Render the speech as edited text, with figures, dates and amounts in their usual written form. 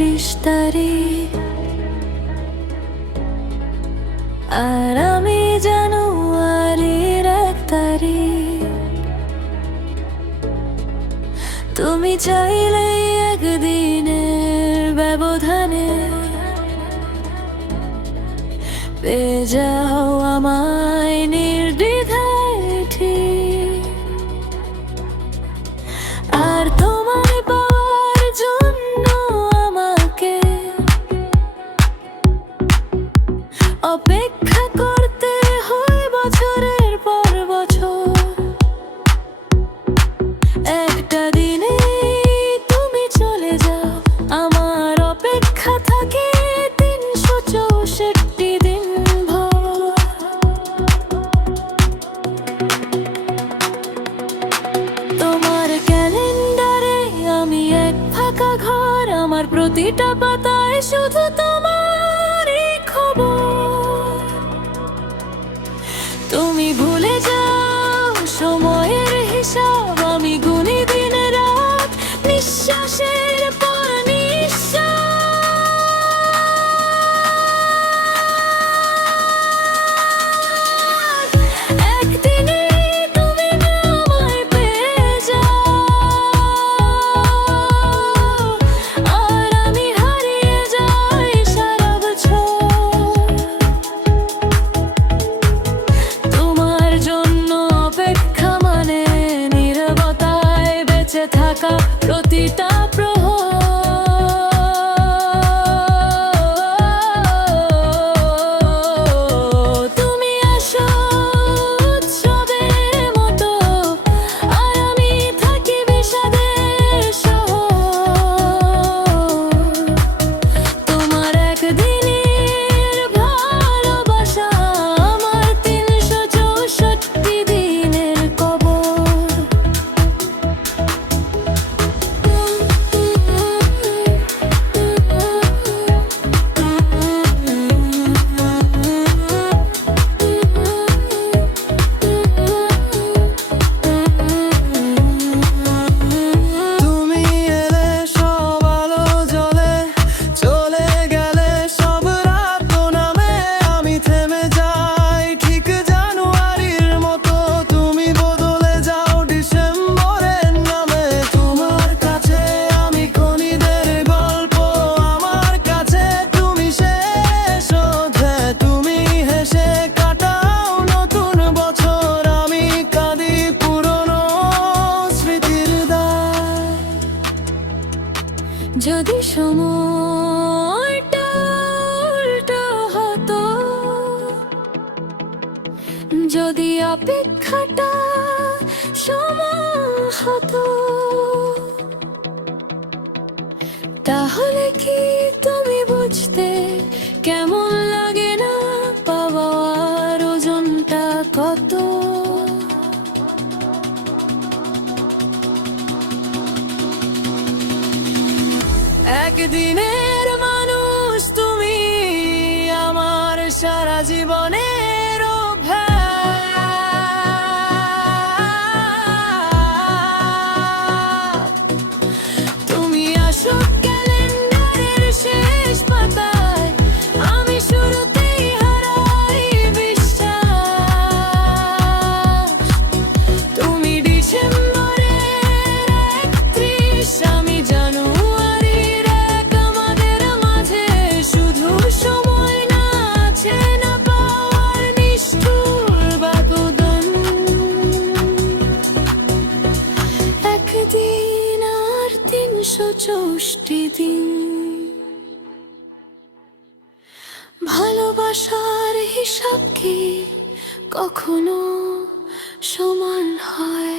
30 তারিখ, আর আমি জানুয়ারির 1 তারিখ। তুমি চাইলে একদিনের ব্যবধানে পেয়ে যাও আমায় নির্দ্বিধায় ঠিক। আর তোমায় পাওয়ার জন্য আমাকে অপেক্ষা করতে হয় বছরের পর বছর। একটা দিনে তুমি চলে যাও, আমার অপেক্ষা থাকে 364 দিন ভর। তোমার ক্যালেন্ডারে আমি এক ফাঁকা ঘর, আমার প্রতিটা পাতায় শুধু তোমারই খবর। তুমি ভুলে যাও সময়ের হিসাব, আমি গুনি দিন রাত, নিঃশ্বাসের পর নিঃশ্বাস। একদিনে তুমি আমায় পেয়ে যাও, আর আমি হারিয়ে যাই সারা বছর। তোমার জন্য অপেক্ষা মানে নীরবতায় বেঁচে থাকা প্রতিটা প্রহর। তুমি আসো উৎসবের মতো, আর আমি থাকি বিষাদের শহর। তোমার একদিনের ভালোবাসা আমার 364 দিনের কবর। তুমি এলে সব আলো জ্বলে, চলে গেলে সব রাত নামে। আমি থেমে যাই ঠিক জানুয়ারির মতো, তুমি বদলে যাও ডিসেম্বরের নামে। তোমার কাছে আমি খনিদের গল্প, আমার কাছে তুমি শেষ অধ্যায়। তুমি হেসে কাটাও নতুন বছর, আমি কাঁদি পুরনো স্মৃতির দায়। যদি সময়টা উল্টো হতো, যদি অপেক্ষাটা সময় হতো, তাহলে কি তুমি বুঝতে কেমন লাগে না পাওয়ার ওজনটা কত। একদিনের মানুষ তুমি, আমার সারা জীবনের অভ্যাস। তুমি আসো ক্যালেন্ডারের শেষ পাতায়, আমি শুরুতেই হারাই বিশ্বাস। তুমি ডিসেম্বরের 31, আমি জানুয়ারির 1, আমাদের মাঝে শুধু সময় না, আছে না পাওয়ার নিষ্ঠুর ব্যবধান। একদিন আর 364 দিন, ভালোবাসার হিসাব কি কখনো সমান হয়?